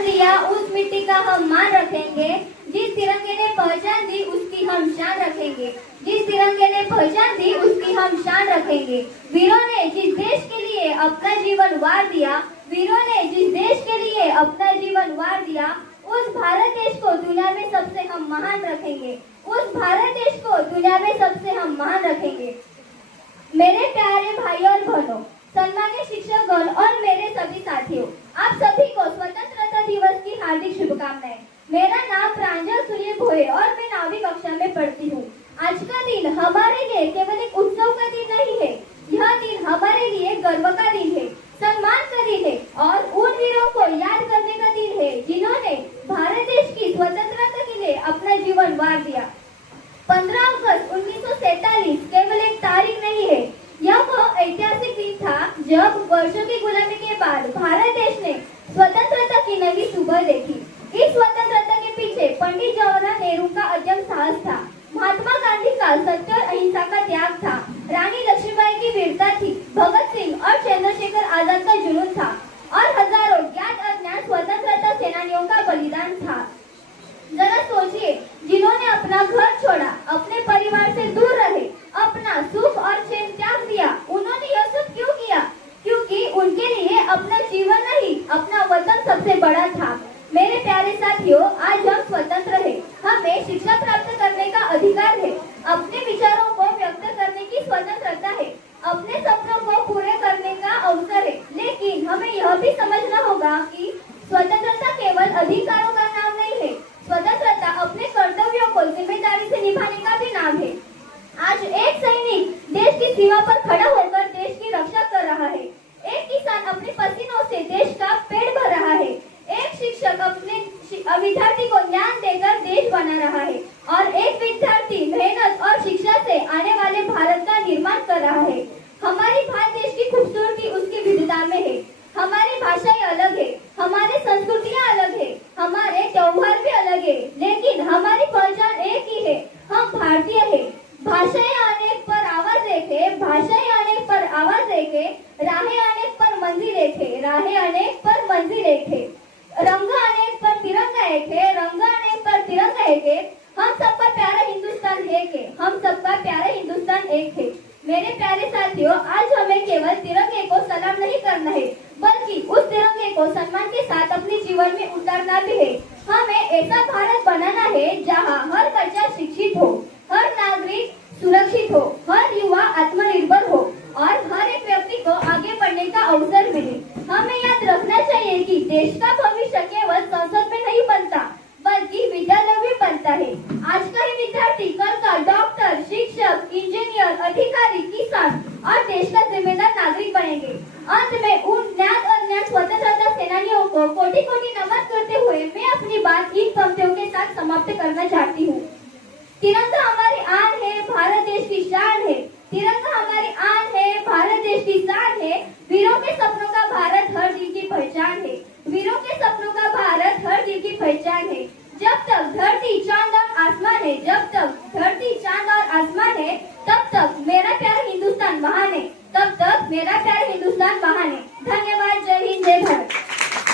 जन्म दिया उस मिट्टी का हम मान रखेंगे। जिस तिरंगे ने पहचान दी उसकी हम शान रखेंगे। जिस तिरंगे ने पहचान दी उसकी हम शान रखेंगे। वीरों ने जिस देश के लिए अपना जीवन वार दिया, वीरों ने जिस देश के लिए अपना जीवन वार दिया, उस भारत देश को दुनिया में सबसे हम महान रखेंगे। उस भारत देश को दुनिया में सबसे हम महान रखेंगे। मेरे प्यारे भाई और बहनों, सम्मानित शिक्षकगण और मेरे सभी साथियों, आप सभी को स्वतंत्रता दिवस की हार्दिक शुभकामनाएं। मेरा नाम प्रांजल सूर्य भोये और मैं 9वीं कक्षा में पढ़ती हूँ। आज का दिन हमारे लिए केवल एक उत्सव का दिन नहीं है, यह दिन हमारे लिए गर्व का दिन है, सम्मान का दिन है और उन वीरों को याद करने का दिन है जिन्होंने भारत देश की स्वतंत्रता के लिए अपना जीवन वार दिया। 15 अगस्त 1947 केवल एक तारीख नहीं है, यह वह ऐतिहासिक दिन था जब वर्षों की गुलामी के बाद भारत देश ने स्वतंत्रता की नई सुबह देखी। इस स्वतंत्रता के पीछे पंडित जवाहरलाल नेहरू का अदम्य साहस था, महात्मा गांधी का सत्य और अहिंसा का त्याग था, रानी लक्ष्मीबाई की वीरता थी, भगत सिंह और चंद्रशेखर आजाद का जुनून था और हजारों ज्ञात अज्ञात स्वतंत्रता सेनानियों का बलिदान था। जरा सोचिए, जिन्होंने अपना घर छोड़ा, अपने परिवार से दूर रहे, अपना सुख और चैन त्याग दिया, उन्होंने यह सब क्यों किया? क्योंकि उनके लिए अपना जीवन नहीं, अपना वतन सबसे बड़ा था। मेरे प्यारे साथियों, आज हम स्वतंत्र हैं, हमें शिक्षा प्राप्त करने का अधिकार है, अपने विचारों को व्यक्त करने की स्वतंत्रता है, अपने सपनों को पूरे करने का अवसर है। लेकिन हमें यह भी समझना होगा कि स्वतंत्रता केवल अधिकारों का नाम नहीं है, स्वतंत्रता अपने कर्तव्यों को जिम्मेदारी से निभाने का भी नाम है। आज एक सैनिक देश की सीमा पर खड़ा होकर देश की रक्षा कर रहा है, एक किसान अपने पसीनों से देश का पेट भर रहा है, एक शिक्षक अपने विद्यार्थी को ज्ञान देकर देश बना रहा है और एक विद्यार्थी मेहनत और शिक्षा से आने वाले भारत का निर्माण कर रहा है। हमारी भारत देश की खूबसूरती उसकी विविधता में है। हमारी भाषाएं अलग है, हमारी संस्कृतियां अलग है, हमारे त्योहार भी अलग है, लेकिन हमारी पहचान एक ही है, हम भारतीय हैं। भाषाएं अनेक पर आवाज एक है, भाषाएं अनेक पर आवाज एक है, राहें अनेक पर मंजिल एक है, राहें अनेक पर मंजिल एक है, रंग अनेक पर तिरंगा एक है, रंग अनेक पर तिरंगा एक है। हम सबका प्यारा हिंदुस्तान एक है, हम सबका प्यारा हिंदुस्तान एक है। मेरे प्यारे साथियों, आज हमें केवल तिरंगे को सलाम नहीं करना है, बल्कि उस तिरंगे को सम्मान के साथ अपने जीवन में उतारना भी है। हमें ऐसा भारत बनाना है जहाँ हर बच्चा शिक्षित हो, हर नागरिक सुरक्षित हो, हर युवा आत्मनिर्भर हो और हर एक व्यक्ति को आगे बढ़ने का अवसर मिले। हमें याद रखना चाहिए कि देश का भविष्य केवल संसद में नहीं बनता, बल्कि विद्यालय में बनता है। आज का ही विद्यार्थी कल का डॉक्टर, शिक्षक, इंजीनियर, अधिकारी, किसान और देश का जिम्मेदार